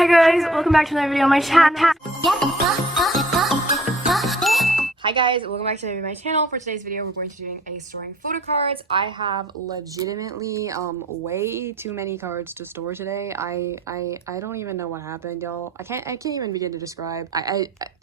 Hi guys, welcome back to another video on my channel. Hi guys, welcome back to my channel. For today's video, we're going to be doing a storing photo cards. I have legitimately way too many cards to store today. I don't even know what happened, y'all. I can't even begin to describe.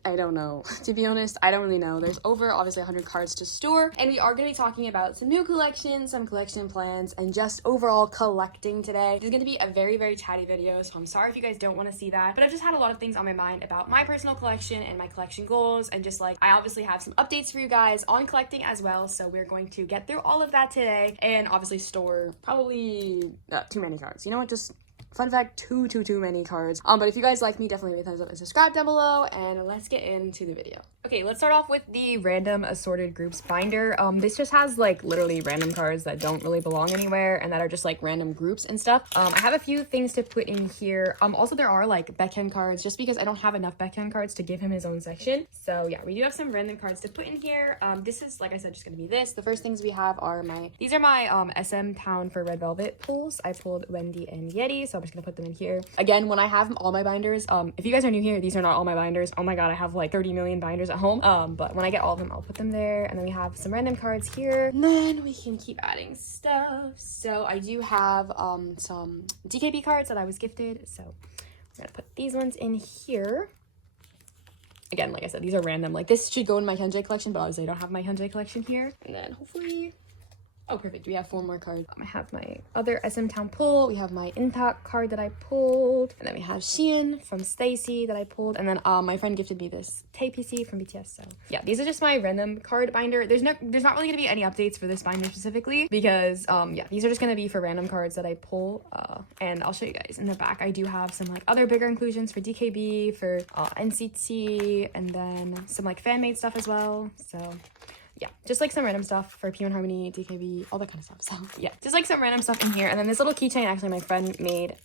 I don't know. To be honest, I don't really know. There's over obviously 100 cards to store, and we are going to be talking about some new collections, some collection plans, and just overall collecting today. This is going to be a very chatty video, so I'm sorry if you guys don't want to see that, but I've just had a lot of things on my mind about my personal collection and my collection goals, and just like I obviously have some updates for you guys on collecting as well, so we're going to get through all of that today and obviously store probably too many cards. You know what, just fun fact, too many cards. But if you guys like me, definitely leave a thumbs up and subscribe down below, and let's get into the video. Okay, let's start off with the random assorted groups binder. This just has like literally random cards that don't really belong anywhere and that are just like random groups and stuff. I have a few things to put in here. Also there are like backhand cards, just because I don't have enough backhand cards to give him his own section. So yeah, we do have some random cards to put in here. This is, like I said, just gonna be this. The first things we have are these are my SM Town for Red Velvet pulls. I pulled Wendy and Yeti, so I'm just gonna put them in here. Again, when I have all my binders, if you guys are new here, these are not all my binders. Oh my god, I have like 30 million binders at home. But when I get all of them, I'll put them there. And then we have some random cards here, and then we can keep adding stuff. So I do have some DKB cards that I was gifted, so we're gonna put these ones in here. Again, like I said, these are random. Like this should go in my Hyunjae collection, but obviously I don't have my Hyunjae collection here. And then hopefully, oh perfect, we have 4 more cards. I have my other SM Town pull, we have my Intact card that I pulled, and then we have Shein from Stacy that I pulled, and then my friend gifted me this Tae PC from BTS. So yeah, these are just my random card binder. There's not really gonna be any updates for this binder specifically, because yeah, these are just gonna be for random cards that I pull, and I'll show you guys in the back. I do have some like other bigger inclusions for DKB, for NCT, and then some like fan-made stuff as well. So yeah, just like some random stuff for P1 Harmony, DKB, all that kind of stuff. So yeah, just like some random stuff in here. And then this little keychain actually my friend made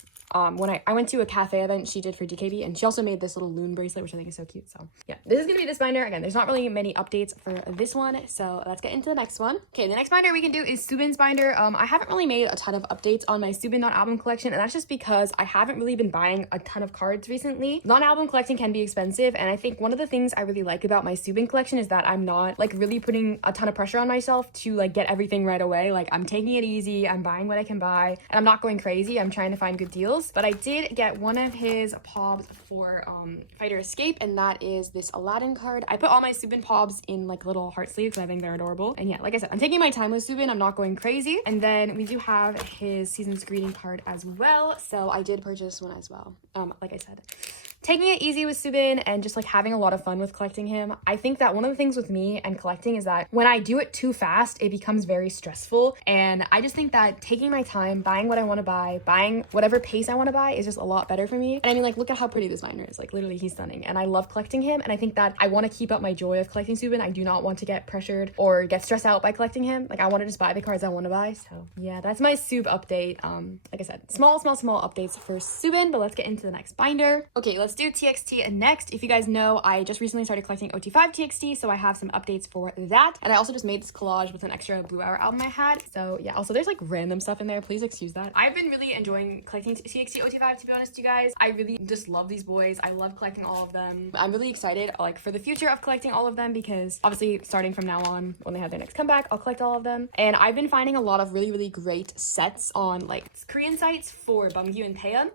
when I went to a cafe event she did for DKB, and she also made this little loon bracelet, which I think is so cute. So yeah, this is gonna be this binder. Again, there's not really many updates for this one, so let's get into the next one. Okay, the next binder we can do is Subin's binder. I haven't really made a ton of updates on my Subin non-album collection, and that's just because I haven't really been buying a ton of cards recently. Non-album collecting can be expensive, and I think one of the things I really like about my Subin collection is that I'm not like really putting a ton of pressure on myself to like get everything right away. Like I'm taking it easy, I'm buying what I can buy, and I'm not going crazy. I'm trying to find good deals. But I did get one of his pobs for Fighter Escape, and that is this Aladdin card. I put all my Subin pobs in like little heart sleeves because I think they're adorable. And yeah, like I said, I'm taking my time with Subin. I'm not going crazy. And then we do have his Season's Greeting card as well. So I did purchase one as well. Like I said, taking it easy with Subin and just like having a lot of fun with collecting him. I think that one of the things with me and collecting is that when I do it too fast, it becomes very stressful. And I just think that taking my time, buying what I want to buy, buying whatever pace I want to buy is just a lot better for me. And I mean, like, look at how pretty this binder is. Like, literally, he's stunning. And I love collecting him. And I think that I want to keep up my joy of collecting Subin. I do not want to get pressured or get stressed out by collecting him. Like, I want to just buy the cards I want to buy. So yeah, that's my Sub update. Like I said, small updates for Subin, but let's get into the next binder. Okay, let's do TXT next. If you guys know, I just recently started collecting OT5 TXT, so I have some updates for that. And I also just made this collage with an extra Blue Hour album I had. So yeah, also there's like random stuff in there. Please excuse that. I've been really enjoying collecting TXT OT5, to be honest, you guys. I really just love these boys. I love collecting all of them. I'm really excited like for the future of collecting all of them, because obviously starting from now on, when they have their next comeback, I'll collect all of them. And I've been finding a lot of really great sets on like Korean sites for Bumgyu and Taeyeon.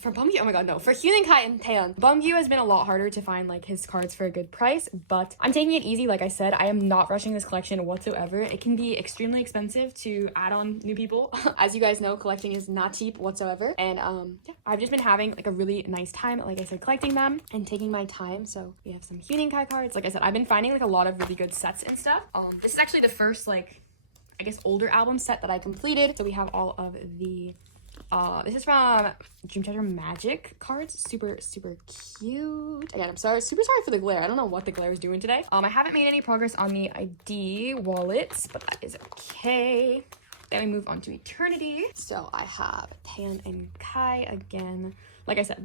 For Bumgyu, oh my god, no, for Hyun and Kai and Taeyeon. Bumgyu has been a lot harder to find like his cards for a good price, but I'm taking it easy. Like I said, I am not rushing this collection whatsoever. It can be extremely expensive to add on new people. As you guys know, collecting is not cheap whatsoever. And yeah, I've just been having like a really nice time, like I said, collecting them and taking my time. So we have some Hyun and Kai cards. Like I said, I've been finding like a lot of really good sets and stuff. This is actually the first like, I guess, older album set that I completed. So we have all of the this is from Dream Treasure Magic cards. Super cute. Again, I'm super sorry for the glare. I don't know what the glare is doing today. I haven't made any progress on the ID wallets, but that is okay. Then we move on to Eternity. So I have Taeyeon and Kai again. Like I said,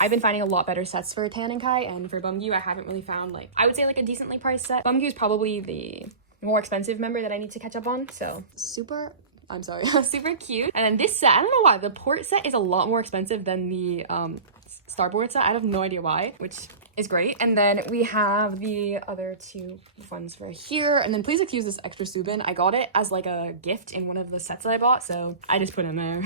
I've been finding a lot better sets for Taeyeon and Kai, and for Bumgyu, I haven't really found like, I would say like a decently priced set. Bumgyu is probably the more expensive member that I need to catch up on. So super I'm sorry. Super cute. And then this set, I don't know why, the port set is a lot more expensive than the starboard set. I have no idea why, which is great. And then we have the other two ones right here. And then please excuse this extra Subin. I got it as like a gift in one of the sets that I bought, so I just put it in there.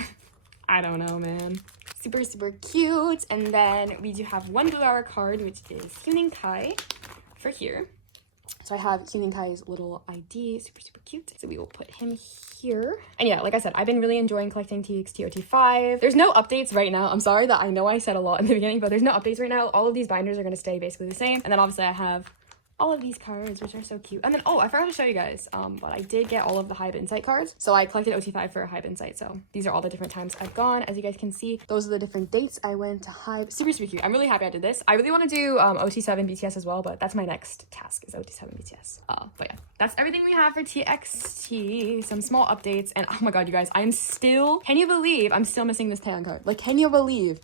I don't know, man. Super, super cute. And then we do have one blue hour card, which is Hyuning Kai for here. So I have Hyuning Kai's little ID, super, super cute. So we will put him here. And yeah, like I said, I've been really enjoying collecting TXT OT5. There's no updates right now. I'm sorry that I know I said a lot in the beginning, but there's no updates right now. All of these binders are going to stay basically the same. And then obviously I have all of these cards, which are so cute. And then, oh, I forgot to show you guys, but I did get all of the Hype Insight cards. So I collected OT5 for Hype Insight. So these are all the different times I've gone. As you guys can see, those are the different dates I went to Hype. Super, super cute. I'm really happy I did this. I really want to do OT7 BTS as well, but that's my next task is OT7 BTS. But yeah, that's everything we have for TXT. Some small updates. And oh my God, you guys, I'm still, can you believe I'm still missing this Tan card? Like, can you believe?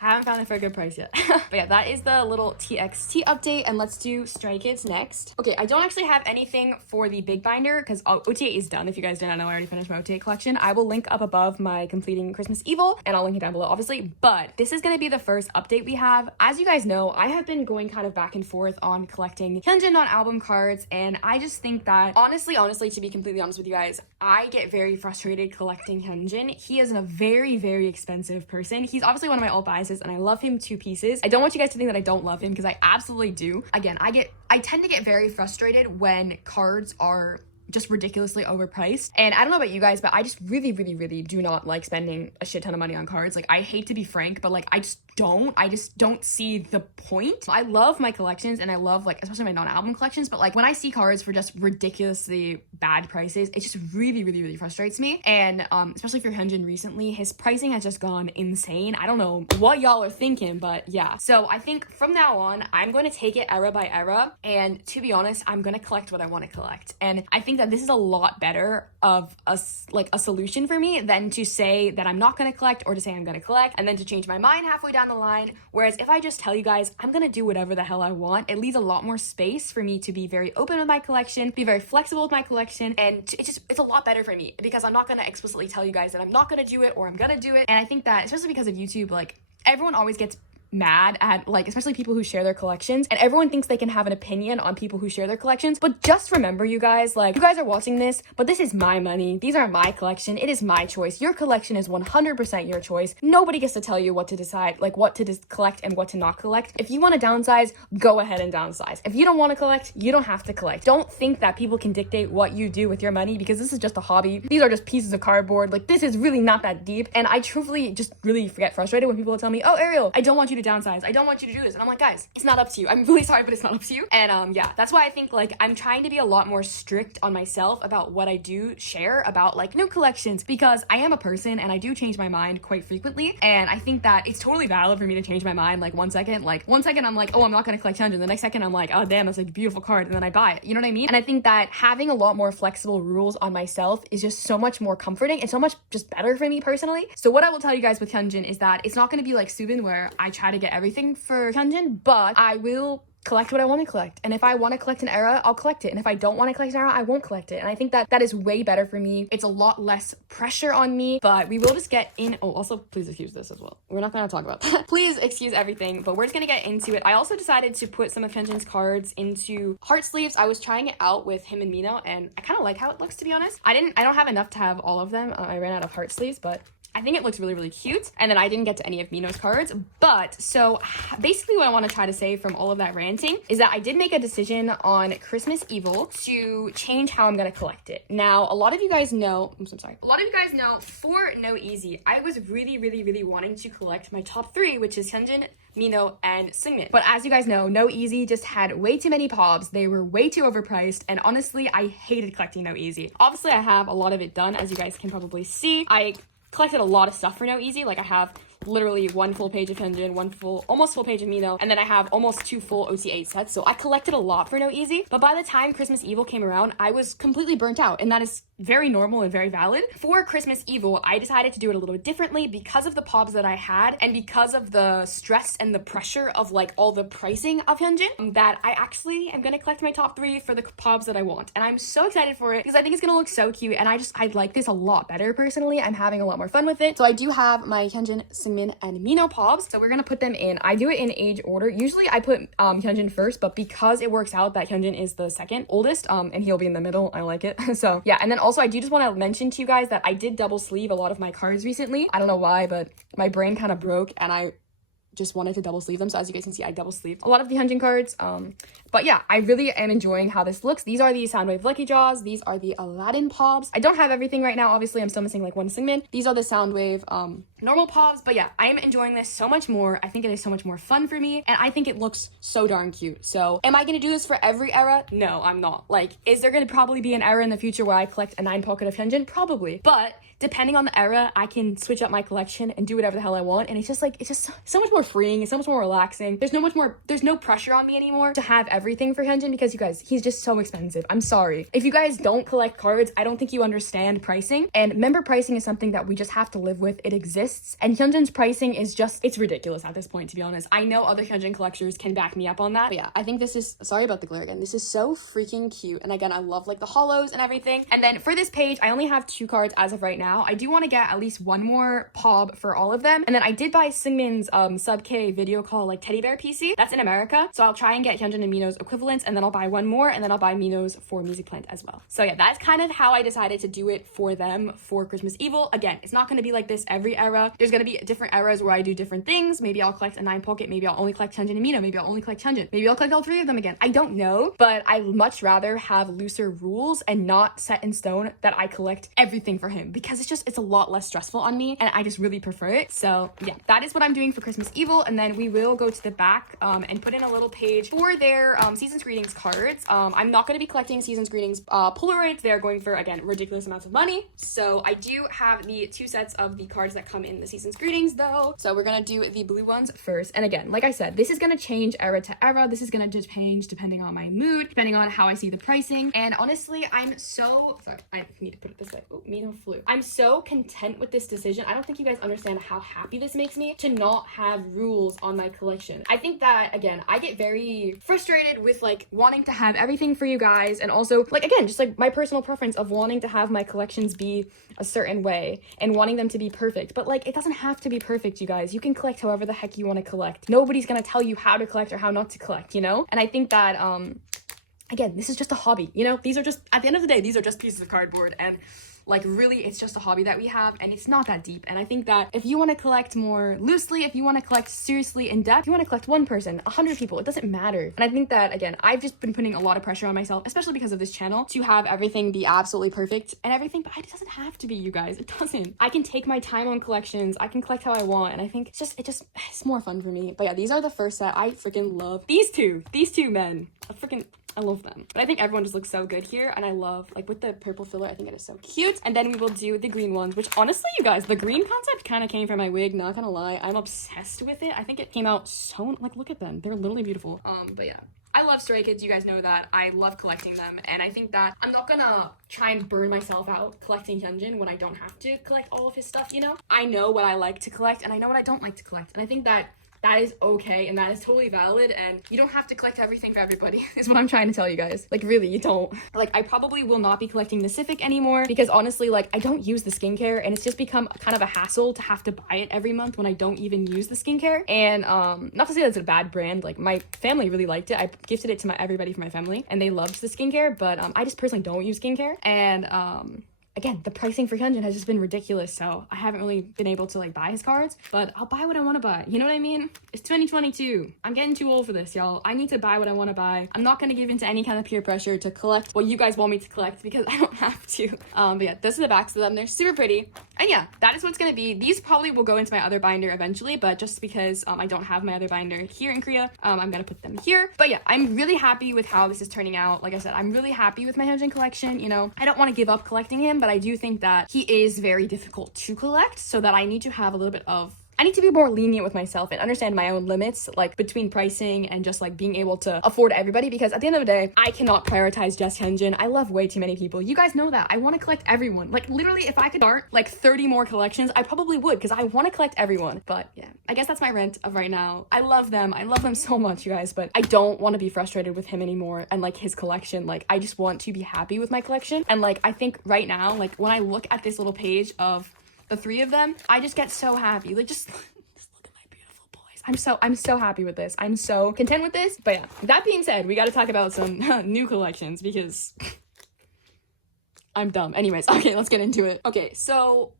I haven't found it for a good price yet. But yeah, that is the little TXT update, and let's do Stray Kids next. Okay, I don't actually have anything for the big binder because OT8 is done. If you guys did not know, I already finished my OT8 collection. I will link up above my completing Christmas Evil, and I'll link it down below, obviously. But this is going to be the first update we have. As you guys know, I have been going kind of back and forth on collecting Hyunjin non-album cards, and I just think that, honestly, to be completely honest with you guys, I get very frustrated collecting Hyunjin. He is a very, very expensive person. He's obviously one of my alt biases, and I love him to pieces. I don't want you guys to think that I don't love him because I absolutely do. Again, I tend to get very frustrated when cards are just ridiculously overpriced. And I don't know about you guys, but I just really, really, really do not like spending a shit ton of money on cards. Like, I hate to be frank, but like, I just don't see the point. I love my collections and I love, like, especially my non-album collections, but like when I see cards for just ridiculously bad prices, it just really, really, really frustrates me. And especially for Hyunjin recently, his pricing has just gone insane. I don't know what y'all are thinking, but yeah. So I think from now on, I'm going to take it era by era. And to be honest, I'm going to collect what I want to collect. And I think that this is a lot better of a solution for me than to say that I'm not going to collect or to say I'm going to collect and then to change my mind halfway down the line. Whereas if I just tell you guys I'm going to do whatever the hell I want, it leaves a lot more space for me to be very open with my collection, be very flexible with my collection, and it's a lot better for me because I'm not going to explicitly tell you guys that I'm not going to do it or I'm going to do it. And I think that especially because of YouTube, like, everyone always gets mad at, like, especially people who share their collections, and everyone thinks they can have an opinion on people who share their collections. But just remember, you guys, like, you guys are watching this, but this is my money. These are my collection. It is my choice. Your collection is 100% your choice. Nobody gets to tell you what to decide, like what to collect and what to not collect. If you want to downsize, go ahead and downsize. If you don't want to collect, you don't have to collect. Don't think that people can dictate what you do with your money because this is just a hobby. These are just pieces of cardboard. Like, this is really not that deep. And I truthfully just really get frustrated when people tell me, oh, Ariel, I don't want you to downsize. I don't want you to do this. And I'm like, guys, it's not up to you. I'm really sorry, but it's not up to you. And yeah, that's why I think, like, I'm trying to be a lot more strict on myself about what I do share about, like, new collections, because I am a person and I do change my mind quite frequently. And I think that it's totally valid for me to change my mind. Like, one second I'm like, oh, I'm not gonna collect 100. The next second I'm like, oh damn, that's like a beautiful card, and then I buy it. You know what I mean? And I think that having a lot more flexible rules on myself is just so much more comforting and so much just better for me personally. So what I will tell you guys with Hyunjin is that it's not gonna be like Subin where I try to get everything for Hyunjin, but I will collect what I want to collect. And if I want to collect an era, I'll collect it. And if I don't want to collect an era, I won't collect it. And I think that that is way better for me. It's a lot less pressure on me, but we will just get in. Oh, also, please excuse this as well. We're not going to talk about that. Please excuse everything, but we're just going to get into it. I also decided to put some of Hyunjin's cards into heart sleeves. I was trying it out with him and Mino, and I kind of like how it looks, to be honest. I don't have enough to have all of them. I ran out of heart sleeves, but I think it looks really, really cute. And then I didn't get to any of Mino's cards. But so basically what I want to try to say from all of that ranting is that I did make a decision on Christmas Evil to change how I'm going to collect it. Now, a lot of you guys know, a lot of you guys know for No Easy, I was really, really, really wanting to collect my top 3, which is Hyunjin, Mino, and Seungmin. But as you guys know, No Easy just had way too many pobs. They were way too overpriced. And honestly, I hated collecting No Easy. Obviously, I have a lot of it done, as you guys can probably see. I collected a lot of stuff for No Easy. Like, I have literally one full page of Hyunjin, almost full page of Mino, and then I have almost 2 full OT8 sets. So I collected a lot for No Easy, but by the time Christmas Evil came around, I was completely burnt out, and that is very normal and very valid. For Christmas Evil, I decided to do it a little bit differently because of the pobs that I had and because of the stress and the pressure of like all the pricing of Hyunjin, that I actually am gonna collect my top 3 for the pobs that I want. And I'm so excited for it because I think it's gonna look so cute, and I like this a lot better personally. I'm having a lot more fun with it. So I do have my Hyunjin, Seungmin, and Mino pobs. So we're gonna put them in. I do it in age order. Usually I put Hyunjin first, but because it works out that Hyunjin is the second oldest, and he'll be in the middle, I like it. So yeah, and then also I do just want to mention to you guys that I did double sleeve a lot of my cards recently. I don't know why, but my brain kind of broke and I just wanted to double sleeve them. So as you guys can see, I double sleeved a lot of the Hyunjin cards. But yeah, I really am enjoying how this looks. These are the Soundwave Lucky Jaws. These are the Aladdin pobs. I don't have everything right now. Obviously, I'm still missing like one Seungmin. These are the Soundwave normal pobs. But yeah, I am enjoying this so much more. I think it is so much more fun for me, and I think it looks so darn cute. So am I gonna do this for every era? No, I'm not. Like, is there gonna probably be an era in the future where I collect a 9 pocket of Hyunjin? Probably. But depending on the era, I can switch up my collection and do whatever the hell I want. And it's just so much more freeing. It's so much more relaxing. There's no pressure on me anymore to have everything for Hyunjin because you guys, he's just so expensive. I'm sorry. If you guys don't collect cards, I don't think you understand pricing. And member pricing is something that we just have to live with. It exists. And Hyunjin's pricing is just, it's ridiculous at this point, to be honest. I know other Hyunjin collectors can back me up on that. But yeah, I think this is, sorry about the glare again. This is so freaking cute. And again, I love like the hollows and everything. And then for this page, I only have 2 cards as of right now. I do want to get at least 1 more pob for all of them. And then I did buy Seungmin's sub K video call like teddy bear PC. That's in America. So I'll try and get Hyunjin and Mino's equivalents, and then I'll buy 1 more, and then I'll buy Mino's for Music Plant as well. So yeah, that's kind of how I decided to do it for them for Christmas Evil. Again, it's not going to be like this every era. There's going to be different eras where I do different things. Maybe I'll collect a 9 pocket. Maybe I'll only collect Hyunjin and Mino. Maybe I'll only collect Hyunjin. Maybe I'll collect all 3 of them again. I don't know, but I much rather have looser rules and not set in stone that I collect everything for him, because it's a lot less stressful on me, and I just really prefer it. So yeah, that is what I'm doing for Christmas Evil. And then we will go to the back and put in a little page for their Season's Greetings cards. I'm not going to be collecting Season's Greetings Polaroids. They're going for, again, ridiculous amounts of money. So I do have the 2 sets of the cards that come in the Season's Greetings though. So we're going to do the blue ones first. And again, like I said, this is going to change era to era. This is going to change depending on my mood, depending on how I see the pricing. And honestly, I'm so, sorry, I need to put it this way. Oh, Mino flew. I'm so content with this decision. I don't think you guys understand how happy this makes me to not have rules on my collection. I think that, again, I get very frustrated with like wanting to have everything for you guys, and also like, again, just like my personal preference of wanting to have my collections be a certain way and wanting them to be perfect. But like, it doesn't have to be perfect, you guys. You can collect however the heck you want to collect. Nobody's gonna tell you how to collect or how not to collect, you know? And I think that again, this is just a hobby, you know? These are just, at the end of the day, these are just pieces of cardboard, and like, really, it's just a hobby that we have, and it's not that deep. And I think that if you want to collect more loosely, if you want to collect seriously in depth, if you want to collect 1 person, 100 people, it doesn't matter. And I think that, again, I've just been putting a lot of pressure on myself, especially because of this channel, to have everything be absolutely perfect and everything, but it doesn't have to be, you guys. It doesn't. I can take my time on collections. I can collect how I want, and I think it's more fun for me. But yeah, these are the first set. I freaking love these two men. I love them. But I think everyone just looks so good here, and I love, like, with the purple filler, I think it is so cute. And then we will do the green ones, which honestly, you guys, the green concept kind of came from my wig, not gonna lie. I'm obsessed with it. I think it came out so, like, look at them. They're literally beautiful. But yeah. I love Stray Kids, you guys know that. I love collecting them, and I think that I'm not gonna try and burn myself out collecting Hyunjin when I don't have to collect all of his stuff, you know? I know what I like to collect, and I know what I don't like to collect, and I think that that is okay, and that is totally valid, and you don't have to collect everything for everybody, is what I'm trying to tell you guys. Like, really, you don't. Like, I probably will not be collecting the Civic anymore, because honestly, like, I don't use the skincare, and it's just become kind of a hassle to have to buy it every month when I don't even use the skincare. And not to say that's a bad brand, like, my family really liked it. I gifted it to everybody from my family, and they loved the skincare, but I just personally don't use skincare. And again, the pricing for Hyunjin has just been ridiculous, so I haven't really been able to like buy his cards, but I'll buy what I want to buy. You know what I mean? It's 2022. I'm getting too old for this, y'all. I need to buy what I want to buy. I'm not going to give into any kind of peer pressure to collect what you guys want me to collect, because I don't have to. But yeah, those are the backs of them. They're super pretty. And yeah, that is what's going to be. These probably will go into my other binder eventually, but just because I don't have my other binder here in Korea, I'm going to put them here. But yeah, I'm really happy with how this is turning out. Like I said, I'm really happy with my Hyunjin collection. You know, I don't want to give up collecting him, but I do think that he is very difficult to collect, so that I need to have a little bit of I need to be more lenient with myself and understand my own limits, like between pricing and just like being able to afford everybody, because at the end of the day, I cannot prioritize just Hyunjin. I love way too many people. You guys know that. I want to collect everyone. Like literally, if I could start like 30 more collections, I probably would, because I want to collect everyone. But yeah, I guess that's my rant of right now. I love them. I love them so much, you guys, but I don't want to be frustrated with him anymore and like his collection. Like I just want to be happy with my collection. And like I think right now, like when I look at this little page of the 3 of them, I just get so happy. Like just look at my beautiful boys. I'm so happy with this. I'm so content with this. But yeah, that being said, we got to talk about some new collections because I'm dumb. Anyways, okay, let's get into it. Okay, so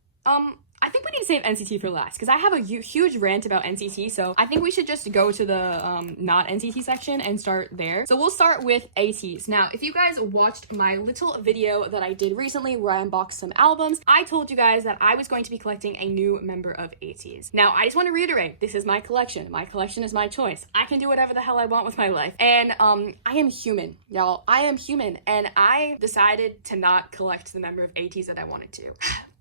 I think we need to save NCT for last because I have a huge rant about NCT, so I think we should just go to the not NCT section and start there. So we'll start with ATEEZ. Now, if you guys watched my little video that I did recently where I unboxed some albums, I told you guys that I was going to be collecting a new member of ATEEZ. Now, I just want to reiterate, this is my collection. My collection is my choice. I can do whatever the hell I want with my life. And I am human, y'all. I am human, and I decided to not collect the member of ATEEZ that I wanted to.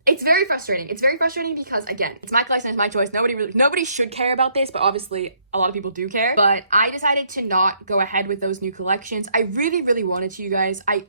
It's very frustrating. It's very frustrating because, again, it's my collection, it's my choice. Nobody should care about this, but obviously a lot of people do care. But I decided to not go ahead with those new collections. I really wanted to, you guys. I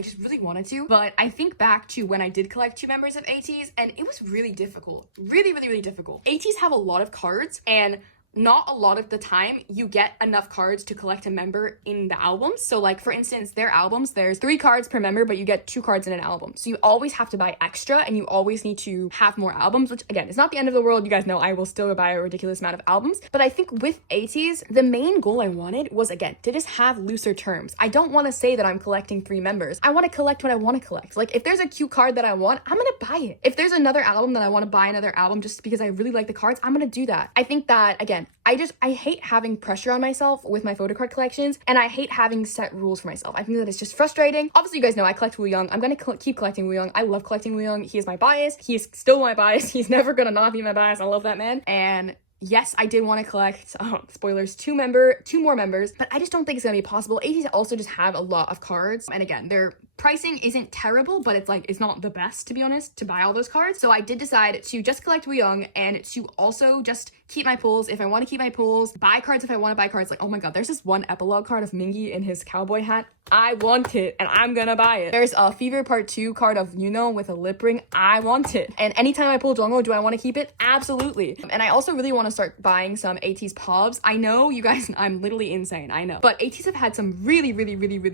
just really wanted to. But I think back to when I did collect 2 members of ATEEZ, and it was really difficult. Really difficult. ATEEZ have a lot of cards, and not a lot of the time you get enough cards to collect a member in the albums. So like for instance, their albums, there's 3 cards per member, but you get 2 cards in an album. So you always have to buy extra, and you always need to have more albums, which again, it's not the end of the world. You guys know I will still buy a ridiculous amount of albums. But I think with ATEEZ, the main goal I wanted was, again, to just have looser terms. I don't want to say that I'm collecting 3 members. I want to collect what I want to collect. Like if there's a cute card that I want, I'm gonna buy it. If there's another album that I want to buy another album just because I really like the cards, I'm gonna do that. I think that, again, I hate having pressure on myself with my photocard collections, and I hate having set rules for myself. I think that it's just frustrating. Obviously, you guys know I collect Wooyoung. I'm gonna keep collecting Wooyoung. I love collecting Wooyoung. He is my bias. He is still my bias. He's never gonna not be my bias. I love that man. And yes, I did want to collect, spoilers, 2 more members, but I just don't think it's gonna be possible. ATEEZ also just have a lot of cards, and again, their pricing isn't terrible, but it's not the best, to be honest, to buy all those cards. So I did decide to just collect Wooyoung and to also just keep my pulls if I want to keep my pulls, buy cards if I want to buy cards. Like, oh my god, there's this one epilogue card of Mingi in his cowboy hat. I want it, and I'm gonna buy it. There's a Fever Part 2 card of Yuno with a lip ring. I want it. And anytime I pull Jongho, do I want to keep it? Absolutely. And I also really want to start buying some ATEEZ pobs. I know, you guys, I'm literally insane, I know. But ATEEZ have had some really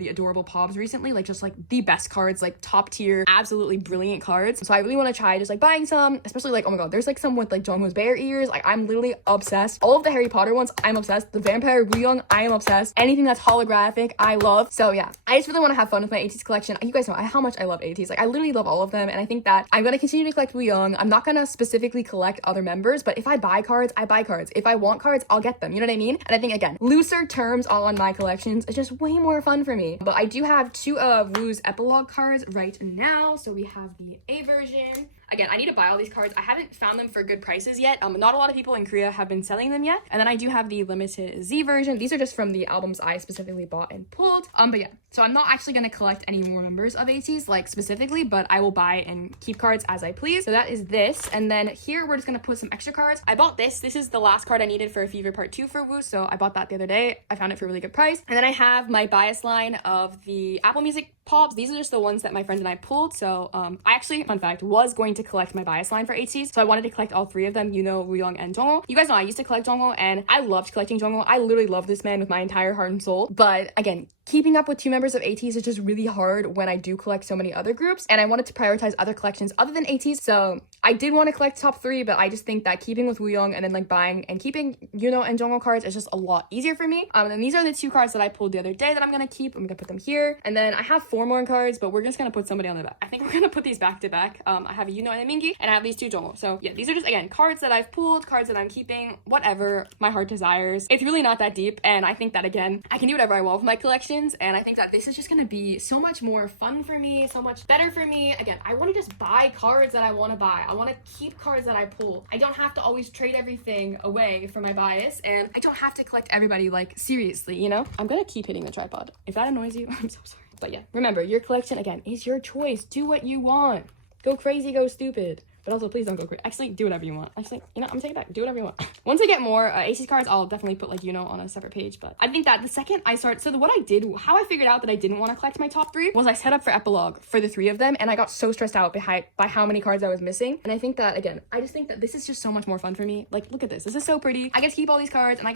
adorable pobs recently, like just like the best cards, like top tier, absolutely brilliant cards. So I really want to try just like buying some, especially like, oh my god, there's like some with like Jongho's bear ears. Like I'm literally obsessed. All of the Harry Potter ones, I'm obsessed. The Vampire Wooyoung, I am obsessed. Anything that's holographic, I love. So yeah, I just really want to have fun with my ATEEZ collection. You guys know how much I love ATEEZ. Like I literally love all of them, and I think that I'm gonna continue to collect Wooyoung. I'm not gonna specifically collect other members, but if I buy cards, I buy cards. If I want cards, I'll get them. You know what I mean? And I think, again, looser terms on my collections is just way more fun for me. But I do have 2 of Woo's epilogue cards right now. So we have the A version. Again, I need to buy all these cards. I haven't found them for good prices yet. Not a lot of people in Korea have been selling them yet. And then I do have the limited Z version. These are just from the albums I specifically bought and pulled. But yeah, so I'm not actually going to collect any more members of ATEEZ, like specifically, but I will buy and keep cards as I please. So that is this. And then here we're just going to put some extra cards. I bought this. This is the last card I needed for a Fever Part 2 for Woo. So I bought that the other day. I found it for a really good price. And then I have my bias line of the Apple Music pops. These are just the ones that my friend and I pulled. So I actually, fun fact, was going to collect my bias line for ATEEZ. So I wanted to collect all 3 of them, Yuno, Wooyoung, and Jongho. You guys know I used to collect Jongho, and I loved collecting Jongho. I literally love this man with my entire heart and soul. But again, keeping up with 2 members of ATEEZ is just really hard when I do collect so many other groups, and I wanted to prioritize other collections other than ATEEZ. So I did want to collect top 3, but I just think that keeping with Wooyoung and then like buying and keeping Yuno and Jongho cards is just a lot easier for me. And these are the 2 cards that I pulled the other day that I'm gonna keep. I'm gonna put them here, and then I have 4 more cards, but we're just gonna put somebody on the back. I think we're gonna put these back to back. I have a Yuno and a Mingi, and I have these 2 Jongho. So yeah, these are just, again, cards that I've pulled, cards that I'm keeping, whatever my heart desires. It's really not that deep, and I think that, again, I can do whatever I want with my collections, and I think that this is just gonna be so much more fun for me, so much better for me. Again, I want to just buy cards that I want to buy. I want to keep cards that I pull. I don't have to always trade everything away for my bias, and I don't have to collect everybody, like, seriously, you know? I'm gonna keep hitting the tripod. If that annoys you, I'm so sorry. But yeah, remember, your collection, again, is your choice. Do what you want. Go crazy, go stupid. but also please don't go crazy. Actually, do whatever you want. Actually, you know, I'm taking that. Do whatever you want. Once I get more ATEEZ cards, I'll definitely put like, you know, on a separate page. But I think that the second I start, so what I did, how I figured out that I didn't want to collect my top 3 was I set up for epilogue for the 3 of them, and I got so stressed out by how many cards I was missing. And I think that, again, I just think that this is just so much more fun for me. Like, look at this. This is so pretty. I get to keep all these cards, and I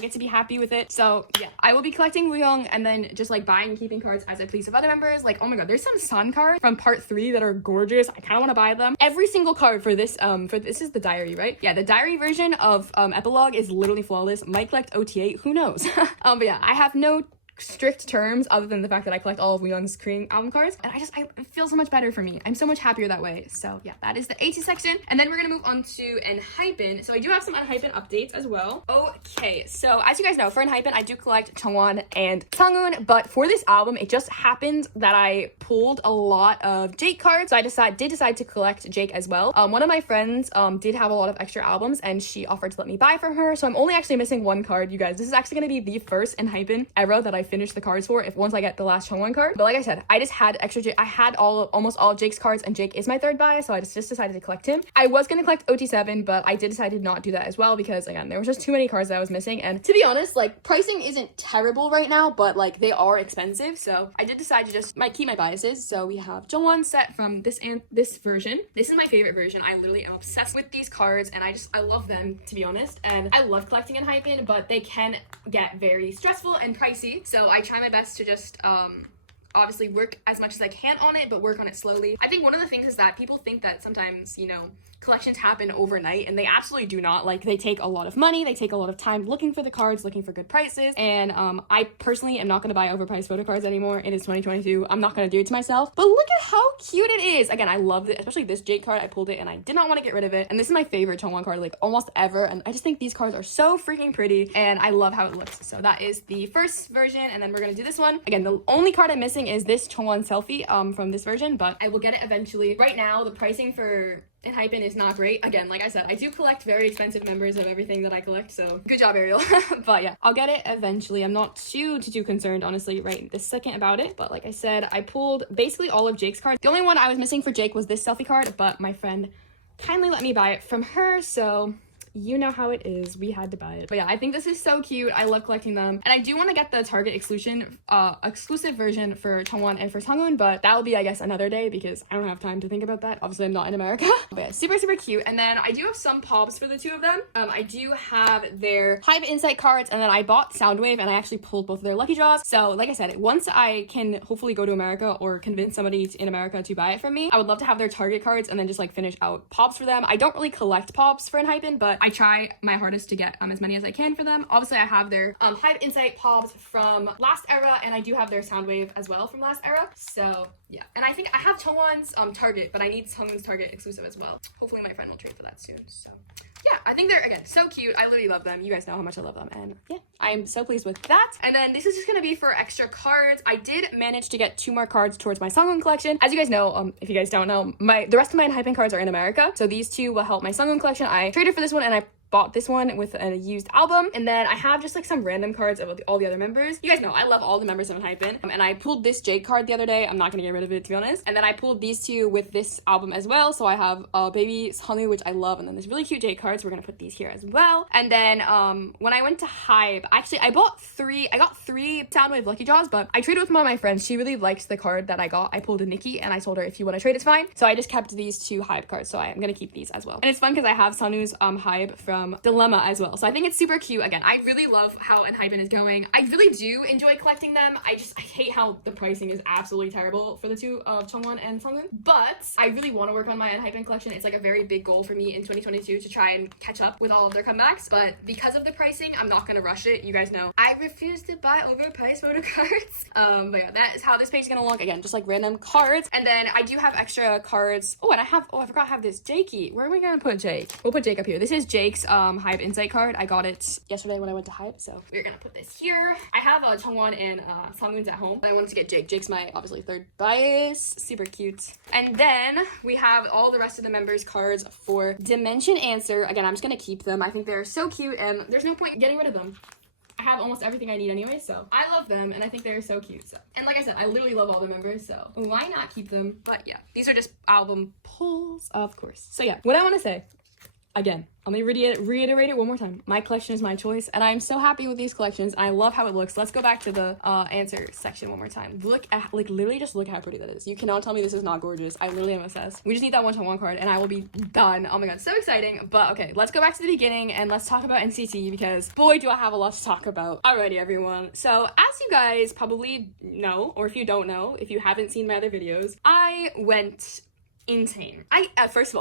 get to be happy with it. So yeah, I will be collecting Wooyoung and then just like buying and keeping cards as I please of other members. Like, oh my god, there's some Sun cards from part 3 that are gorgeous. I kind of want to buy them. Every single card for this this is the diary, right? Yeah, the diary version of epilogue is literally flawless. Might collect OT8, who knows? But yeah, I have no strict terms other than the fact that I collect all of Wooyoung's Korean album cards, and I feel so much better for me. I'm so much happier that way. So yeah, that is the ATEEZ section, and then we're gonna move on to Enhypen. So I do have some Enhypen updates as well. Okay, so as you guys know, for Enhypen I do collect Chungwon and Sunghoon, but for this album it just happened that I pulled a lot of Jake cards, so I did decide to collect Jake as well. One of my friends did have a lot of extra albums, and she offered to let me buy from her, so I'm only actually missing 1 card, you guys. This is actually gonna be the first Enhypen era that I finish the cards for, if once I get the last Chungwon card. But like I said, I just had extra I had almost all of Jake's cards, and Jake is my 3rd buy, so I just decided to collect him. I was gonna collect OT7, but I did decide to not do that as well, because again, there was just too many cards that I was missing, and to be honest, like, pricing isn't terrible right now, but like, they are expensive, so I did decide to just keep my biases. So we have Jungwon set from this version. This is my favorite version. I literally am obsessed with these cards, and I love them, to be honest, and I love collecting Enhypen, but they can get very stressful and pricey, so I try my best to just obviously work as much as I can on it, but work on it slowly. I think one of the things is that people think that sometimes, you know, collections happen overnight, and they absolutely do not. Like, they take a lot of money, they take a lot of time looking for the cards, looking for good prices, and I personally am not going to buy overpriced photo cards anymore. It is 2022. I'm not going to do it to myself, but look at how cute it is. Again, I love it, especially this Jake card. I pulled it and I did not want to get rid of it, and this is my favorite Chungwon card, like, almost ever, and I just think these cards are so freaking pretty, and I love how it looks. So that is the first version, and then we're going to do this one. Again, the only card I'm missing is this Chungwon selfie from this version, but I will get it eventually. Right now, the pricing for Enhypen is not great. Again, like I said, I do collect very expensive members of everything that I collect, so good job, Ariel. But yeah, I'll get it eventually. I'm not too concerned, honestly, right this second about it, but like I said, I pulled basically all of Jake's cards. The only one I was missing for Jake was this selfie card, but my friend kindly let me buy it from her, so you know how it is. We had to buy it. But yeah, I think this is so cute. I love collecting them. And I do want to get the Target exclusive version for Chungwon and for Sunghoon, but that will be, I guess, another day, because I don't have time to think about that. Obviously, I'm not in America. But yeah, super cute. And then I do have some pops for the 2 of them. I do have their Hype Insight cards, and then I bought Soundwave, and I actually pulled both of their lucky draws. So like I said, once I can hopefully go to America or convince somebody in America to buy it from me, I would love to have their Target cards and then just like finish out pops for them. I don't really collect pops for Enhypen, but I try my hardest to get as many as I can for them. Obviously, I have their Hype Insight pops from last era, and I do have their Soundwave as well from last era. So yeah, and I think I have Chungwon's Target, but I need Sunghoon's Target exclusive as well. Hopefully my friend will trade for that soon. So yeah, I think they're, again, so cute. I literally love them. You guys know how much I love them, and yeah, I'm so pleased with that. And then this is just gonna be for extra cards. I did manage to get 2 more cards towards my Sunghoon collection. As you guys know, if you guys don't know, the rest of my Enhypen cards are in America, so these 2 will help my Sunghoon collection. I traded for this one, and I bought this one with a used album, and then I have just like some random cards of all the other members. You guys know I love all the members of Enhypen, and I pulled this Jake card the other day. I'm not gonna get rid of it, to be honest. And then I pulled these 2 with this album as well, so I have Baby Sunwoo, which I love, and then there's really cute Jake cards. We're gonna put these here as well. And then when I went to Hype, actually I got 3 Soundwave lucky draws, but I traded with one of my friends. She really liked the card that I got. I pulled a Nikki, and I told her, if you want to trade, it's fine. So I just kept these 2 Hype cards, so I'm gonna keep these as well. And it's fun because I have Sunwoo's Hype from Dilemma as well, so I think it's super cute. Again, I really love how Enhypen is going. I really do enjoy collecting them. I hate how the pricing is absolutely terrible for the 2 of Chungwon and Sunghoon, but I really want to work on my Enhypen collection. It's like a very big goal for me in 2022 to try and catch up with all of their comebacks, but because of the pricing, I'm not gonna rush it. You guys know I refuse to buy overpriced photo cards. But yeah, that is how this page is gonna look. Again, just like random cards. And then I do have extra cards. Oh, and I forgot I have this Jakey. Where are we gonna put Jake? We'll put Jake up here. This is Jake's Hype Insight card. I got it yesterday when I went to Hype, so we're gonna put this here. I have Chungwon and Sunghoon's at home. I wanted to get Jake. Jake's my obviously 3rd bias. Super cute. And then we have all the rest of the members' cards for Dimension Answer. Again, I'm just gonna keep them. I think they're so cute, and there's no point getting rid of them. I have almost everything I need anyway, so I love them and I think they're so cute. So, and like I said, I literally love all the members, so why not keep them? But yeah, these are just album pulls, of course. So yeah, what I want to say, again, I'm gonna reiterate it one more time. My collection is my choice, and I'm so happy with these collections. I love how it looks. Let's go back to the answer section one more time. Look at, like, literally just look at how pretty that is. You cannot tell me this is not gorgeous. I literally am obsessed. We just need that one-to-one card, and I will be done. Oh my god, so exciting. But okay, let's go back to the beginning, and let's talk about NCT, because boy, do I have a lot to talk about. Alrighty, everyone. So, as you guys probably know, or if you don't know, if you haven't seen my other videos, I went insane. First of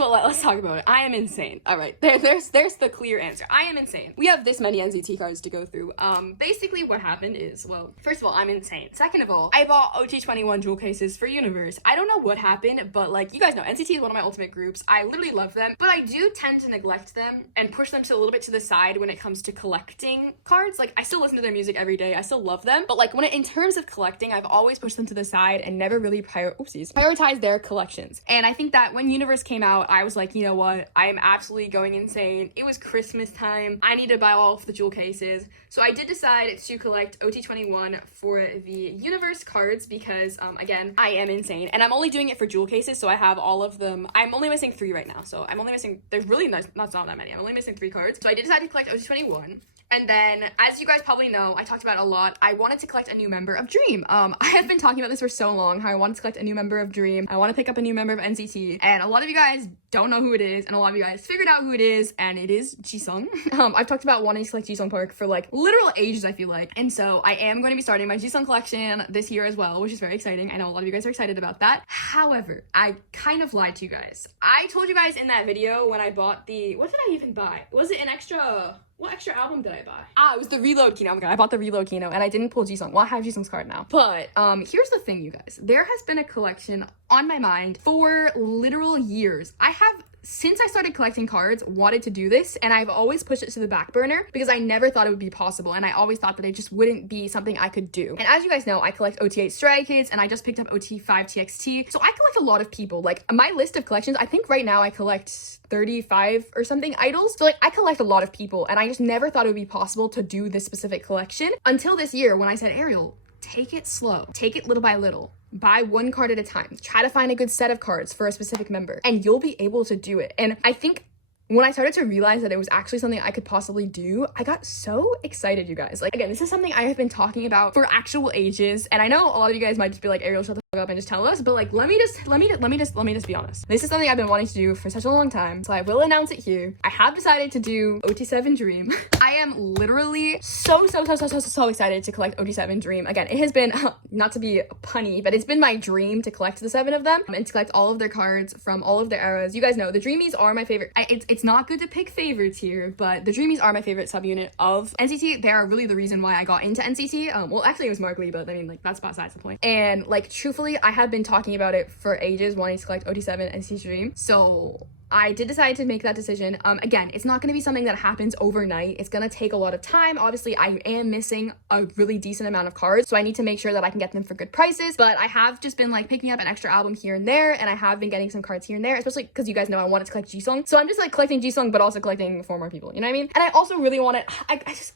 all, let's talk about it. I am insane. All right, there's the clear answer. I am insane. We have this many NCT cards to go through. Basically what happened is, well, first of all, I'm insane. Second of all, I bought OT21 jewel cases for Universe. I don't know what happened, but like, you guys know, NCT is one of my ultimate groups. I literally love them, but I do tend to neglect them and push them to a little bit to the side when it comes to collecting cards. Like, I still listen to their music every day. I still love them, but like, in terms of collecting, I've always pushed them to the side and never really prioritized their collections. And I think that when Universe came out, I was like, you know what? I am absolutely going insane. It was Christmas time. I need to buy all of the jewel cases. So I did decide to collect OT21 for the Universe cards because, again, I am insane. And I'm only doing it for jewel cases, so I have all of them. I'm only missing 3 right now. So I'm only missing, there's really not that many. I'm only missing 3 cards. So I did decide to collect OT21. And then, as you guys probably know, I talked about it a lot, I wanted to collect a new member of Dream. I have been talking about this for so long, how I wanted to collect a new member of Dream. I want to pick up a new member of NCT, and a lot of you guys don't know who it is, and a lot of you guys figured out who it is, and it is Jisung. I've talked about wanting to collect Jisung Park for like literal ages, I feel like. And so I am going to be starting my Jisung collection this year as well, which is very exciting. I know a lot of you guys are excited about that. However, I kind of lied to you guys. I told you guys in that video when I bought the, what did I even buy? Was it an extra... What extra album did I buy? It was the Reload Kino. Oh my god, I bought the Reload Kino and I didn't pull Jisung. Well, I have Jisung's card now. But here's the thing, you guys. There has been a collection on my mind for literal years. Since I started collecting cards, wanted to do this, and I've always pushed it to the back burner because I never thought it would be possible, and I always thought that it just wouldn't be something I could do. And as you guys know, I collect OT8 Stray Kids, and I just picked up OT5 TXT, so I collect a lot of people. Like, my list of collections, I think right now I collect 35 or something idols. So like, I collect a lot of people, and I just never thought it would be possible to do this specific collection until this year when I said, Ariel, take it slow, take it little by little. Buy 1 card at a time. Try to find a good set of cards for a specific member, and you'll be able to do it. And I think when I started to realize that it was actually something I could possibly do, I got so excited, you guys. Like, again, this is something I have been talking about for actual ages, and I know a lot of you guys might just be like, Ariel, shut the fuck up and just tell us, but like, let me just be honest. This is something I've been wanting to do for such a long time, so I will announce it here. I have decided to do OT7 Dream. I am literally so excited to collect OT7 Dream. Again, it has been, not to be punny, but it's been my dream to collect the 7 of them and to collect all of their cards from all of their eras. You guys know the Dreamies are my favorite. It's not good to pick favorites here, but the Dreamies are my favorite subunit of NCT. They are really the reason why I got into NCT. Well, actually it was Mark Lee, but I mean, like, that's besides the point. And like, truthfully, I have been talking about it for ages, wanting to collect OT7 NCT Dream. So I did decide to make that decision. Again, it's not going to be something that happens overnight. It's going to take a lot of time. Obviously, I am missing a really decent amount of cards, so I need to make sure that I can get them for good prices. But I have just been like picking up an extra album here and there, and I have been getting some cards here and there, especially because you guys know I wanted to collect Jisung. So I'm just like collecting Jisung, but also collecting 4 more people. You know what I mean? And I also really wanted.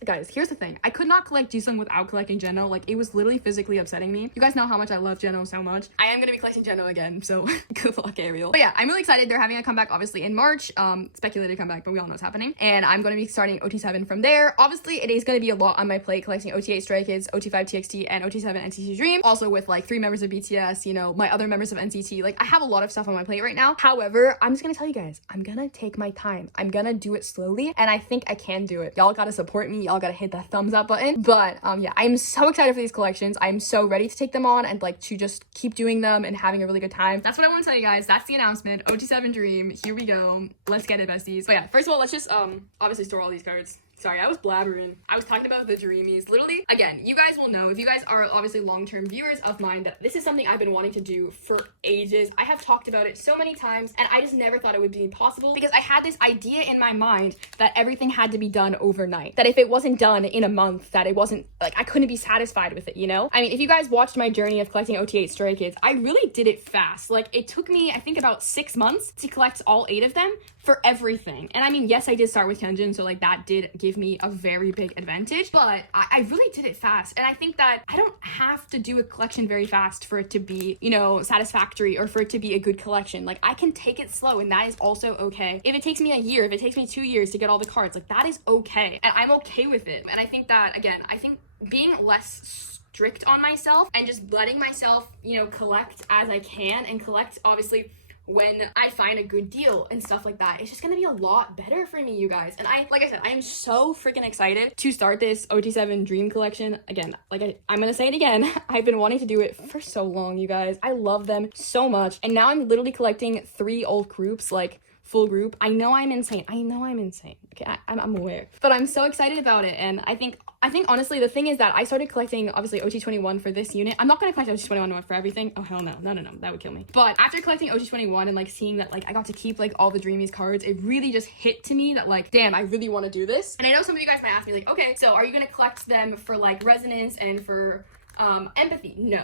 Guys, here's the thing. I could not collect Jisung without collecting Jeno. Like, it was literally physically upsetting me. You guys know how much I love Jeno so much. I am going to be collecting Jeno again, so good luck, Ariel. But yeah, I'm really excited. They're having a comeback, obviously, in March. Speculated comeback, but we all know what's happening. And I'm going to be starting OT7 from there. Obviously, it is going to be a lot on my plate collecting OT8 Stray Kids, OT5 TXT, and OT7 NCT Dream. Also with like 3 members of BTS, you know, my other members of NCT. Like, I have a lot of stuff on my plate right now. However, I'm just going to tell you guys, I'm going to take my time. I'm going to do it slowly, and I think I can do it. Y'all got to support me. Y'all got to hit that thumbs up button. But yeah, I'm so excited for these collections. I'm so ready to take them on and like to just keep doing them and having a really good time. That's what I want to tell you guys. That's the announcement. OT7 Dream. Here we go. Let's get it, besties. But yeah, first of all, let's just obviously store all these cards. Sorry, I was blabbering. I was talking about the Dreamies. Literally, again, you guys will know, if you guys are obviously long-term viewers of mine, that this is something I've been wanting to do for ages. I have talked about it so many times, and I just never thought it would be possible because I had this idea in my mind that everything had to be done overnight. That if it wasn't done in a month, that it wasn't, like, I couldn't be satisfied with it, you know? I mean, if you guys watched my journey of collecting OT8 Stray Kids, I really did it fast. Like, it took me, I think, about 6 months to collect all 8 of them for everything. And I mean, yes, I did start with Hyunjin, so like that did give give me a very big advantage, but I really did it fast. And I think that I don't have to do a collection very fast for it to be, you know, satisfactory or for it to be a good collection. Like, I can take it slow, and that is also okay. If it takes me a year, if it takes me 2 years to get all the cards, like, that is okay. And I'm okay with it. And I think that, again, I think being less strict on myself and just letting myself, you know, collect as I can and collect, obviously, when I find a good deal and stuff like that, it's just gonna be a lot better for me, you guys. And like I said, I am so freaking excited to start this OT7 Dream collection. Again, like I'm gonna say it again, I've been wanting to do it for so long, you guys. I love them so much. And now I'm literally collecting 3 old groups, like full group. I know I'm insane. Okay, I'm aware. But I'm so excited about it. And I think honestly, the thing is that I started collecting, obviously, OT21 for this unit. I'm not going to collect OT21 for everything. Oh, hell no. No. That would kill me. But after collecting OT21 and, like, seeing that, like, I got to keep, like, all the Dreamies cards, it really just hit to me that, like, damn, I really want to do this. And I know some of you guys might ask me, like, okay, so are you going to collect them for, like, resonance and for empathy? No.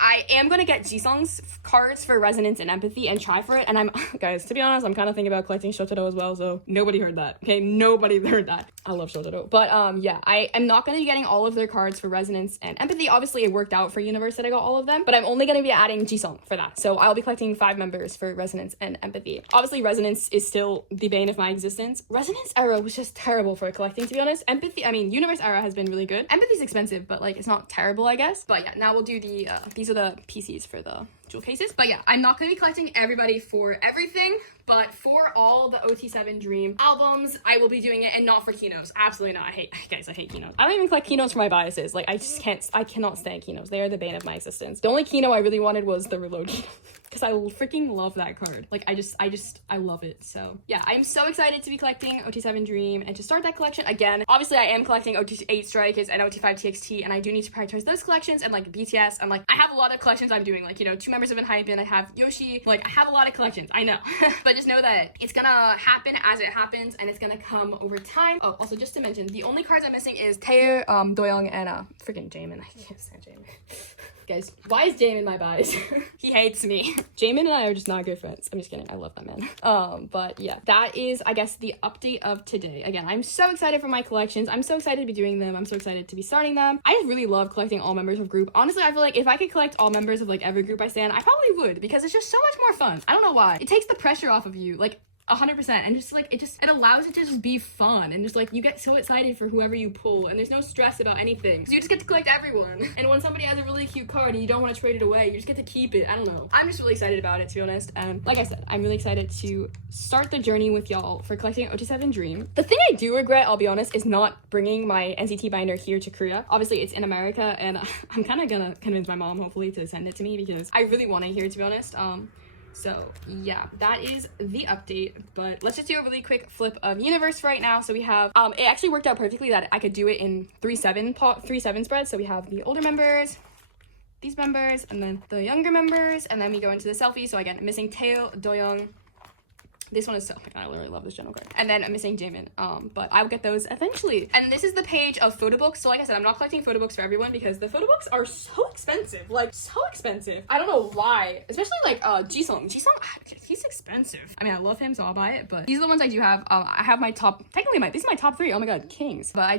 I am going to get Jisung's cards for resonance and empathy and try for it. And I'm, guys, to be honest, I'm kind of thinking about collecting Shotaro as well. So nobody heard that. Okay, nobody heard that. I love Shotaro. But yeah, I am not going to be getting all of their cards for resonance and empathy. Obviously, it worked out for Universe that I got all of them. But I'm only going to be adding Jisung for that. So I'll be collecting 5 members for resonance and empathy. Obviously, resonance is still the bane of my existence. Resonance era was just terrible for collecting, to be honest. Empathy, I mean, Universe era has been really good. Empathy's expensive, but, like, it's not terrible, I guess. But yeah, now we'll do the, these are the PCs for the jewel cases. But yeah, I'm not going to be collecting everybody for everything, but for all the OT7 Dream albums, I will be doing it, and not for Kinos. Absolutely not. I hate Kinos. I don't even collect Kinos for my biases. Like, I cannot stand Kinos. They are the bane of my existence. The only Kino I really wanted was the Reload Kino. Because I freaking love that card. Like, I love it. So yeah, I'm so excited to be collecting OT7 Dream and to start that collection again. Obviously, I am collecting OT8 Strikers and OT5 TXT, and I do need to prioritize those collections, and, like, BTS, and, like, I have a lot of collections I'm doing, like, you know, 2 members of Enhypen, I have Yoshi, like, I have a lot of collections, I know. But just know that it's gonna happen as it happens, and it's gonna come over time. Oh, also, just to mention, the only cards I'm missing is Tae, Doyoung, and freaking Jaemin. I can't stand Jaemin. Guys, why is Jaemin my bias? He hates me. Jaemin and I are just not good friends. I'm just kidding. I love that man. But yeah, that is, I guess, the update of today. Again, I'm so excited for my collections. I'm so excited to be doing them. I'm so excited to be starting them. I just really love collecting all members of group. Honestly, I feel like if I could collect all members of, like, every group I stand, I probably would, because it's just so much more fun. I don't know why. It takes the pressure off of you. Like, 100%, and just, like, it allows it to just be fun, and just, like, you get so excited for whoever you pull, and there's no stress about anything, so you just get to collect everyone. And when somebody has a really cute card and you don't want to trade it away, you just get to keep it. I don't know, I'm just really excited about it, to be honest. And like I said, I'm really excited to start the journey with y'all for collecting OT7 Dream. The thing I do regret, I'll be honest, is not bringing my NCT binder here to Korea. Obviously, it's in America, and I'm kind of gonna convince my mom, hopefully, to send it to me, because I really want it here, to be honest. So yeah, that is the update, but let's just do a really quick flip of Universe right now. So we have, it actually worked out perfectly that I could do it in 3/7 spreads. So we have the older members, these members, and then the younger members, and then we go into the selfie. So again, I'm missing Tae, Doyoung. This one is so, oh my god, I literally love this general card. And then I'm missing Jaemin, but I'll get those eventually. And this is the page of photo books. So like I said, I'm not collecting photo books for everyone because the photo books are so expensive. Like, so expensive. I don't know why. Especially, like, Jisung. He's expensive. I mean, I love him, so I'll buy it, but these are the ones I do have. I have my top, these are my top 3. Oh my god, kings. But I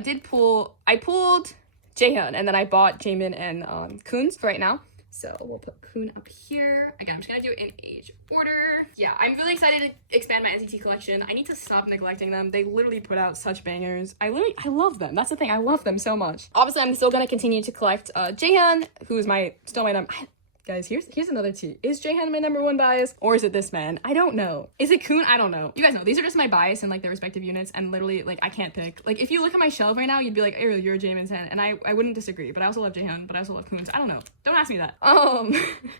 pulled Jaehyun, and then I bought Jaemin and Kun's for right now. So we'll put Kun up here. Again, I'm just gonna do it in age order. Yeah, I'm really excited to expand my NCT collection. I need to stop neglecting them. They literally put out such bangers. I love them. That's the thing. I love them so much. Obviously, I'm still gonna continue to collect Jaehyun, who is still my number. Guys, here's another tea. Is Jaehyun my number 1 bias, or is it this man? I don't know. Is it Kun? I don't know. You guys know, these are just my bias in, like, their respective units, and literally, like, I can't pick. Like, if you look at my shelf right now, you'd be like, Ariel, you're a Jaemin's fan, and I wouldn't disagree, but I also love Jaehyun, but I also love Kun, so I don't know. Don't ask me that.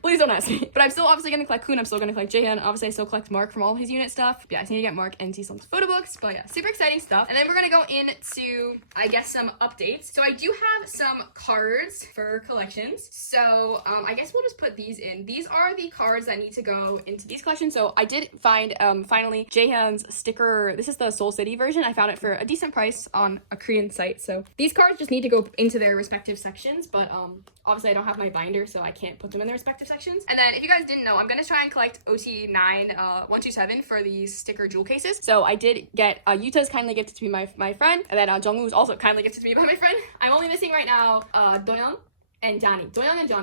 Please don't ask me. But I'm still obviously gonna collect Kun, I'm still gonna collect Jaehyun, obviously I still collect Mark from all his unit stuff. But yeah, I just need to get Mark and see some photo books, but yeah, super exciting stuff. And then we're gonna go into, I guess, some updates. So I do have some cards for collections, so I guess we'll just put these in. These are the cards that need to go into these collections. So I did find finally Jaehyun's sticker. This is the Seoul City version. I found it for a decent price on a Korean site. So these cards just need to go into their respective sections, but obviously I don't have my binder, so I can't put them in their respective sections. And then if you guys didn't know, I'm gonna try and collect OT9 127 for these sticker jewel cases. So I did get Yuta's kindly gifted to me by my friend, and then Jungwoo's also kindly gifted to me by my friend. I'm only missing right now Doyoung and Johnny.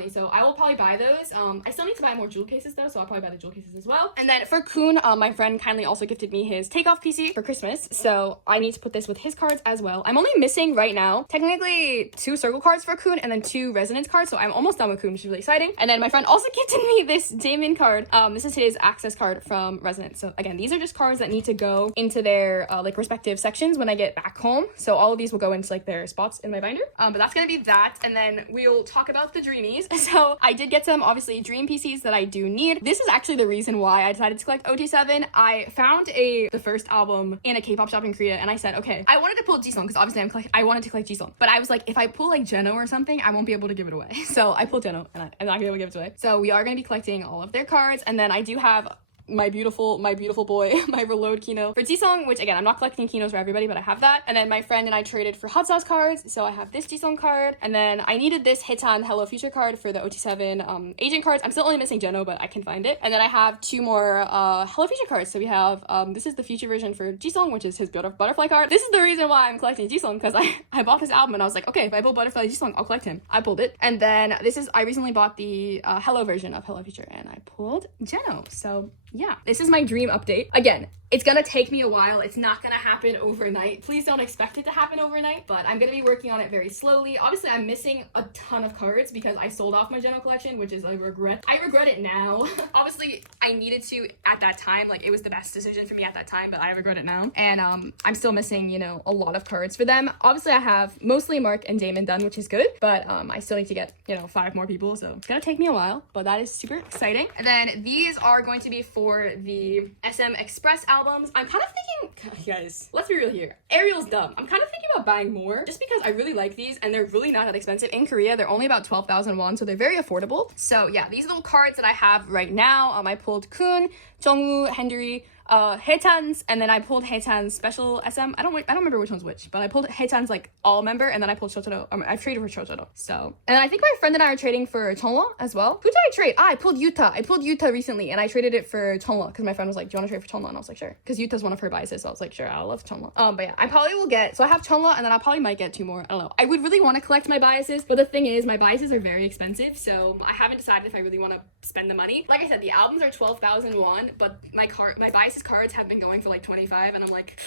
So I will probably buy those. I still need to buy more jewel cases though, so I'll probably buy the jewel cases as well. And then for Kun, my friend kindly also gifted me his takeoff PC for Christmas, so I need to put this with his cards as well. I'm only missing right now technically 2 circle cards for Kun and then 2 resonance cards, so I'm almost done with Kun, which is really exciting. And then my friend also gifted me this Jaemin card. This is his access card from Resonance. So again, these are just cards that need to go into their like respective sections when I get back home. So all of these will go into like their spots in my binder. But that's gonna be that, and then we'll talk about the Dreamies. So I did get some obviously Dream PCs that I do need. This is actually the reason why I decided to collect OT7. I found the first album in a K-pop shop in Korea, and I said, okay, I wanted to pull Jisung because obviously I wanted to collect Jisung, but I was like, if I pull like Jeno or something, I won't be able to give it away. So I pulled Jeno, and I'm not gonna be able to give it away. So we are gonna be collecting all of their cards, and then I do have my beautiful boy, my reload Kino for Jisung, which again, I'm not collecting Kinos for everybody, but I have that. And then my friend and I traded for Hot Sauce cards, so I have this Jisung card, and then I needed this Hitan Hello Future card for the OT7 agent cards. I'm still only missing Jeno, but I can find it. And then I have 2 more Hello Future cards. So we have this is the future version for Jisung, which is his butterfly card. This is the reason why I'm collecting Jisung, because I bought this album and I was like, okay, if I pull Butterfly Jisung, I'll collect him. I pulled it. And then I recently bought the Hello version of Hello Future, and I pulled Jeno. So yeah, this is my dream update. Again, it's gonna take me a while. It's not gonna happen overnight. Please don't expect it to happen overnight, but I'm gonna be working on it very slowly. Obviously, I'm missing a ton of cards because I sold off my Jeno collection, which is a regret. I regret it now. Obviously, I needed to at that time. Like, it was the best decision for me at that time, but I regret it now. And I'm still missing, you know, a lot of cards for them. Obviously, I have mostly Mark and Damon done, which is good, but I still need to get, you know, 5 more people, so it's gonna take me a while, but that is super exciting. And then these are going to be for the SM Express albums. I'm kind of thinking, guys, let's be real here. Ariel's dumb. I'm kind of thinking about buying more just because I really like these and they're really not that expensive. In Korea, they're only about 12,000 won, so they're very affordable. So yeah, these little cards that I have right now, I pulled Kun, Jungwoo, Henry, Haetan's, and then I pulled Haetan's special SM. I don't remember which one's which, but I pulled Haetan's like all member, and then I pulled Chotoro. I've traded for Chotoro. So, and I think my friend and I are trading for Chonghwa as well. Who did I trade? I pulled Yuta. I pulled Yuta recently, and I traded it for Chonghwa because my friend was like, "Do you want to trade for Chonghwa?" And I was like, "Sure," because Yuta's one of her biases. So I was like, "Sure, I love Chonghwa." But yeah, I probably will get. So I have Chonghwa, and then I probably might get 2 more. I don't know. I would really want to collect my biases, but the thing is, my biases are very expensive, so I haven't decided if I really want to spend the money. Like I said, the albums are 12,000 won, but my biases cards have been going for like 25, and I'm like,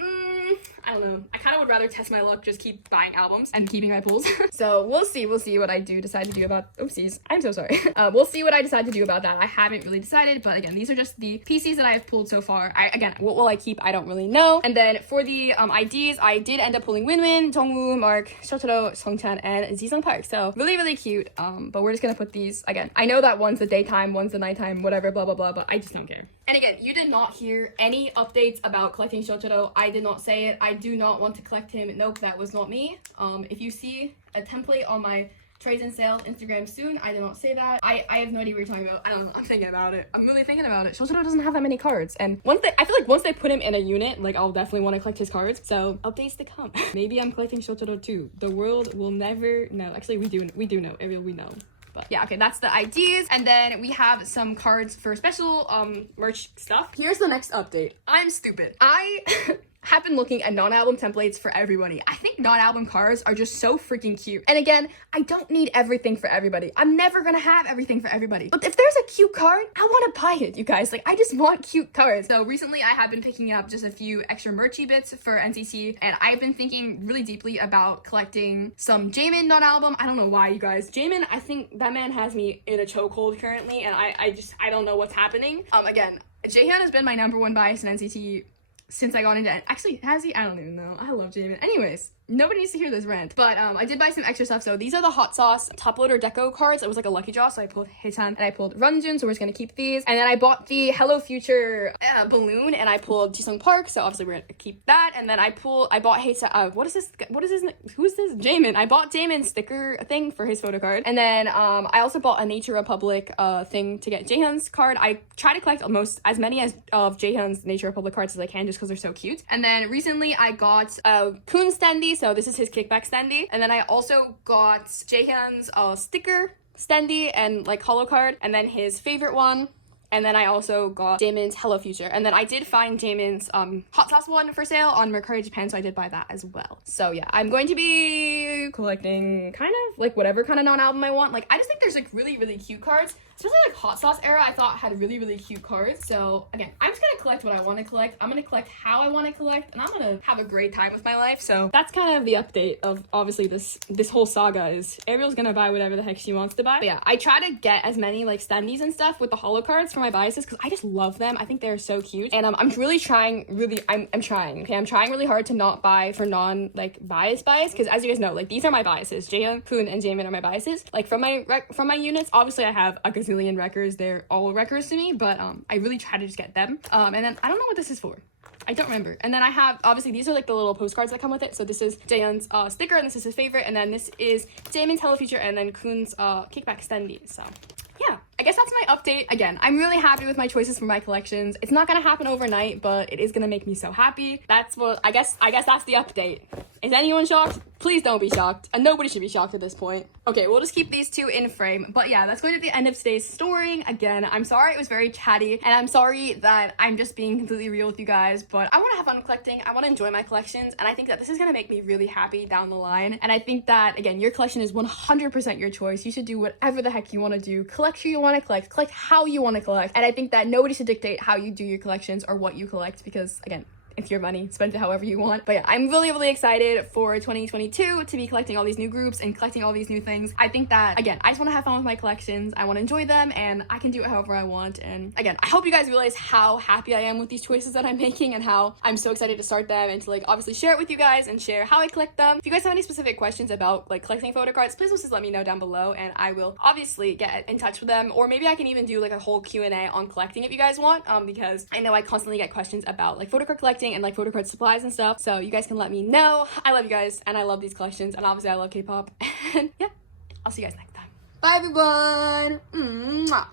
I don't know. I kind of would rather test my luck, just keep buying albums and keeping my pulls. So we'll see what I decide to do about, oopsies, I'm so sorry. We'll see what I decide to do about that. I haven't really decided, but again, these are just the PCs that I have pulled so far. Again, what will I keep? I don't really know. And then for the IDs, I did end up pulling Winwin, Jungwoo, Mark, Shotaro, Sungchan, and Jisung Park. So really, really cute. But we're just gonna put these, again, I know that one's the daytime, one's the nighttime, whatever, blah, blah, blah, but I just don't care. And again, you did not hear any updates about collecting Shotaro. I did not say it. I do not want to collect him. Nope, that was not me. If you see a template on my trades and sales Instagram soon, I did not say that. I have no idea what you're talking about. I don't know. I'm thinking about it. I'm really thinking about it. Shotaro doesn't have that many cards, and I feel like once they put him in a unit, like, I'll definitely want to collect his cards. So updates to come. Maybe I'm collecting Shotaro too. The world will never know. Actually, we do know. Ariel, we know. But yeah, okay, that's the IDs. And then we have some cards for special merch stuff. Here's the next update. I'm stupid. I have been looking at non-album templates for everybody. I think non-album cards are just so freaking cute. And again, I don't need everything for everybody. I'm never gonna have everything for everybody. But if there's a cute card, I wanna buy it, you guys. Like, I just want cute cards. So recently I have been picking up just a few extra merchy bits for NCT, and I've been thinking really deeply about collecting some Jaemin non-album. I don't know why, you guys. Jaemin, I think that man has me in a chokehold currently, and I don't know what's happening. Again, Jaehyun has been my #1 bias in NCT since I got into it. Actually, has he? I don't even know. I love Jaemin. Anyways, nobody needs to hear this rant. But I did buy some extra stuff. So these are the hot sauce top loader deco cards. It was like a lucky draw, so I pulled Hitan and I pulled Runjun, so we're just gonna keep these. And then I bought the Hello Future balloon, and I pulled Jisung Park, so obviously we're gonna keep that. And then I bought Hitan, what is this, who is this? Jamin. I bought Jamin's sticker thing for his photo card. And then I also bought a Nature Republic thing to get Jaehyun's card. I try to collect as many of Jaehyun's Nature Republic cards as I can, just because they're so cute. And then recently I got a Kun standee, so this is his kickback standee. And then I also got Jaehyun's sticker standee and like holo card, and then his favorite one. And then I also got Jamin's Hello Future. And then I did find Jamin's hot sauce one for sale on Mercari Japan, so I did buy that as well. So yeah, I'm going to be collecting kind of like whatever kind of non-album I want. Like, I just think there's like really, really cute cards. Especially like hot sauce era, I thought had really, really cute cards. So again, I'm just gonna collect what I want to collect. I'm gonna collect how I want to collect, and I'm gonna have a great time with my life. So that's kind of the update of obviously this whole saga is Ariel's gonna buy whatever the heck she wants to buy. But yeah, I try to get as many like standees and stuff with the holo cards for my biases because I just love them. I think they're so cute, and I'm really trying. I'm trying. Okay, I'm trying really hard to not buy for non like bias because as you guys know, like these are my biases. Jaehyun, Kun, and Jamin are my biases. Like from my units, obviously I have a gazillion records. They're all records to me, but I really try to just get them. And then I don't know what this is for. I don't remember. And then I have, obviously, these are like the little postcards that come with it. So this is Jaehyun's sticker, and this is his favorite. And then this is Jamin's Hello Future, and then Kun's kickback standee. So yeah, I guess that's my update. Again, I'm really happy with my choices for my collections. It's not gonna happen overnight, but it is gonna make me so happy. That's what I guess that's the update. Is anyone shocked? Please don't be shocked, and nobody should be shocked at this point. Okay, we'll just keep these two in frame. But yeah, that's going to be the end of today's storing. Again, I'm sorry it was very chatty, and I'm sorry that I'm just being completely real with you guys, but I want to have fun collecting. I want to enjoy my collections, and I think that this is going to make me really happy down the line. And I think that, again, your collection is 100% your choice. You should do whatever the heck you want to do. Collect who you want to collect how you want to collect. And I think that nobody should dictate how you do your collections or what you collect because, again, it's your money, spend it however you want. But yeah, I'm really, really excited for 2022 to be collecting all these new groups and collecting all these new things. I think that, again, I just want to have fun with my collections. I want to enjoy them, and I can do it however I want. And again, I hope you guys realize how happy I am with these choices that I'm making and how I'm so excited to start them and to like obviously share it with you guys and share how I collect them. If you guys have any specific questions about like collecting photo cards, please just let me know down below, and I will obviously get in touch with them, or maybe I can even do like a whole Q&A on collecting if you guys want, because I know I constantly get questions about like photo card collecting and like photo card supplies and stuff, so you guys can let me know. I love you guys, and I love these collections, and obviously I love K-pop. And yeah, I'll see you guys next time. Bye everyone. Mwah.